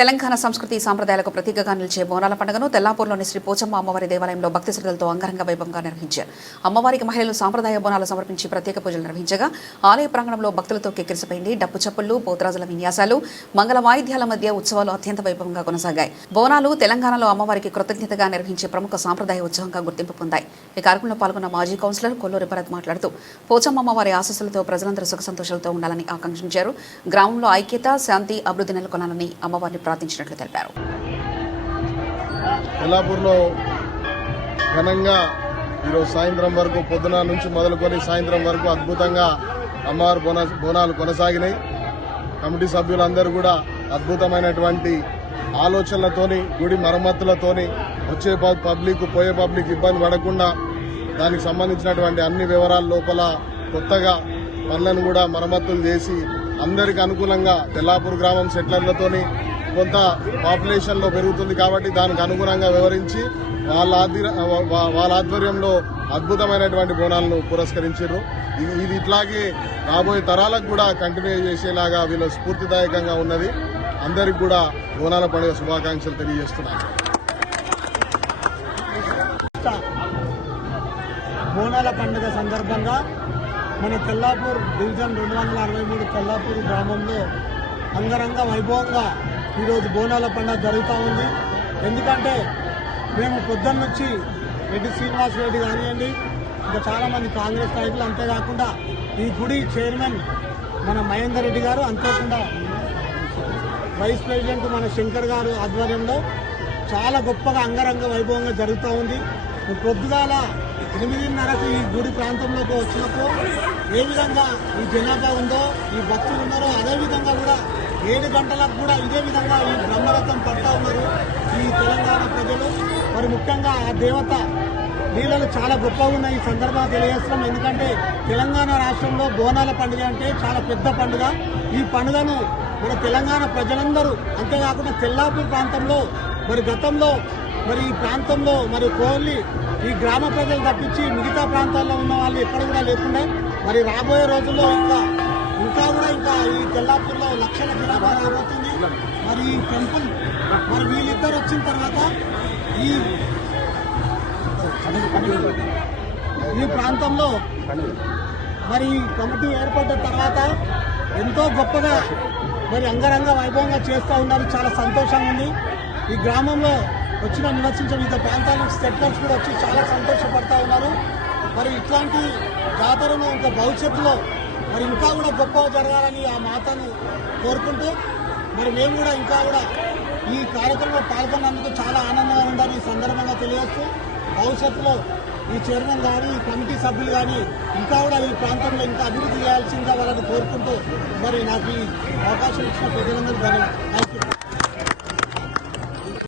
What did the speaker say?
తెలంగాణ సంస్కృతి సాంప్రదాయాలకు ప్రతీకగా నిలిచే బోనాల పండుగను తెల్లాపూర్లోని శ్రీ పోచమ్మ అమ్మవారి దేవాలయంలో భక్తి శ్రద్ధలతో అంగరంగ వైభవంగా నిర్వహించారు. అమ్మవారికి మహిళలు సాంప్రదాయ బోనాలు సమర్పించి ప్రత్యేక పూజలు నిర్వహించగా ఆలయ ప్రాంగణంలో భక్తులతో కిక్కిరిసిపోయింది. డప్పు చప్పుళ్లు, పోతరాజుల విన్యాసాలు, మంగళ వాయిద్యాల మధ్య ఉత్సవాలు అత్యంత వైభవంగా కొనసాగాయి. బోనాలు తెలంగాణలో అమ్మవారికి కృతజ్ఞతగా నిర్వహించే ప్రముఖ సాంప్రదాయ ఉత్సవంగా గుర్తింపు పొందాయి. ఈ కార్యక్రమంలో పాల్గొన్న మాజీ కౌన్సిలర్ కొల్లూరి భరత్ మాట్లాడుతూ పోచమ్మ అమ్మవారి ఆశీస్సులతో ప్రజలందరూ సుఖ సంతోషాలతో ఉండాలని ఆకాంక్షించారు. గ్రామంలో ఐక్యత, శాంతి, అభివృద్ధి నెలకొనాలని అమ్మవారిని ప్రార్థించినట్లు తెలిపారు. తెల్లాపూర్లో ఘనంగా ఈరోజు సాయంత్రం వరకు, పొద్దున నుంచి మొదలుకొని సాయంత్రం వరకు అద్భుతంగా అమ్మవారి బోనాలు కొనసాగినాయి. కమిటీ సభ్యులందరూ కూడా అద్భుతమైనటువంటి ఆలోచనలతోని, గుడి మరమ్మతులతోని వచ్చే పబ్లిక్, పోయే పబ్లిక్ ఇబ్బంది పడకుండా దానికి సంబంధించినటువంటి అన్ని వివరాల లోపల కొత్తగా పనులను కూడా మరమ్మతులు చేసి అందరికి అనుకూలంగా తెల్లాపూర్ గ్రామం సెటిలర్లతోని కొంత పాపులేషన్లో పెరుగుతుంది కాబట్టి దానికి అనుగుణంగా వివరించి వాళ్ళ ఆధ్వర్యంలో అద్భుతమైనటువంటి బోనాలను పురస్కరించారు. ఇది ఇట్లాగే రాబోయే తరాలకు కూడా కంటిన్యూ చేసేలాగా వీళ్ళ స్ఫూర్తిదాయకంగా ఉన్నది. అందరికి కూడా బోనాల పండుగ శుభాకాంక్షలు తెలియజేస్తున్నారు. బోనాల పండుగ సందర్భంగా మన తెల్లాపూర్ డివిజన్ 263 తెల్లాపూర్ గ్రామంలో అంగరంగ వైభవంగా ఈరోజు బోనాల పండుగ జరుగుతూ ఉంది. ఎందుకంటే మేము పొద్దున్న నుంచి రెడ్డి శ్రీనివాస్ రెడ్డి కానివ్వండి, ఇంకా చాలామంది కాంగ్రెస్ నాయకులు, అంతేకాకుండా ఈ గుడి చైర్మన్ మన మహేందర్ రెడ్డి గారు, అంతేకాకుండా వైస్ ప్రెసిడెంట్ మన శంకర్ గారు ఆధ్వర్యంలో చాలా గొప్పగా అంగరంగ వైభవంగా జరుగుతూ ఉంది. పొద్దుగాల 8:30కు ఈ గుడి ప్రాంతంలోకి వచ్చినప్పుడు ఏ విధంగా ఈ జనాభా ఉందో, ఈ భక్తులు ఉన్నారో, అదేవిధంగా కూడా 7 గంటలకు కూడా ఇదే విధంగా ఈ బ్రహ్మరథం పడతా ఉన్నారు ఈ తెలంగాణ ప్రజలు. మరి ముఖ్యంగా ఆ దేవత లీలలు చాలా గొప్పగా ఉన్నాయి. ఈ సందర్భంగా తెలియజేస్తున్నాం. ఎందుకంటే తెలంగాణ రాష్ట్రంలో బోనాల పండుగ అంటే చాలా పెద్ద పండుగ. ఈ పండుగను మన తెలంగాణ ప్రజలందరూ, అంతేకాకుండా తెల్లాపూర్ ప్రాంతంలో మరి గతంలో మరి ఈ ప్రాంతంలో మరి ఓన్లీ ఈ గ్రామ ప్రజలు తప్పించి మిగతా ప్రాంతాల్లో ఉన్న వాళ్ళు ఎక్కడ కూడా లేకుండా మరి రాబోయే రోజుల్లో ఇంకా ఈ తెల్లాపూర్లో లక్షల జనాభా రాబోతుంది. మరి ఈ టెంపుల్ మరి వీళ్ళిద్దరు వచ్చిన తర్వాత ఈ ప్రాంతంలో మరి కమిటీ ఏర్పడ్డ తర్వాత ఎంతో గొప్పగా మరి అంగరంగ వైభవంగా చేస్తూ ఉన్నారు. చాలా సంతోషంగా ఉంది. ఈ గ్రామంలో నివసించే వివిధ ప్రాంతాల నుంచి సెటిలర్స్ కూడా వచ్చి చాలా సంతోషపడతా ఉన్నారు. మరి ఇట్లాంటి జాతరను ఇంకా భవిష్యత్తులో మరి ఇంకా కూడా గొప్పగా జరగాలని ఆ మాతను కోరుకుంటూ మరి మేము కూడా ఇంకా కూడా ఈ కార్యక్రమంలో పాల్గొన్నందుకు చాలా ఆనందంగా ఉందని ఈ సందర్భంగా తెలియజేస్తూ, భవిష్యత్తులో ఈ చైర్మన్ కానీ, ఈ కమిటీ సభ్యులు కానీ ఇంకా కూడా ఈ ప్రాంతంలో ఇంకా అభివృద్ధి చేయాల్సిందిగా వాళ్ళని కోరుకుంటూ మరి నాకు ఈ అవకాశం ఇచ్చిన ప్రజలందరూ ధన్యవాదాలు.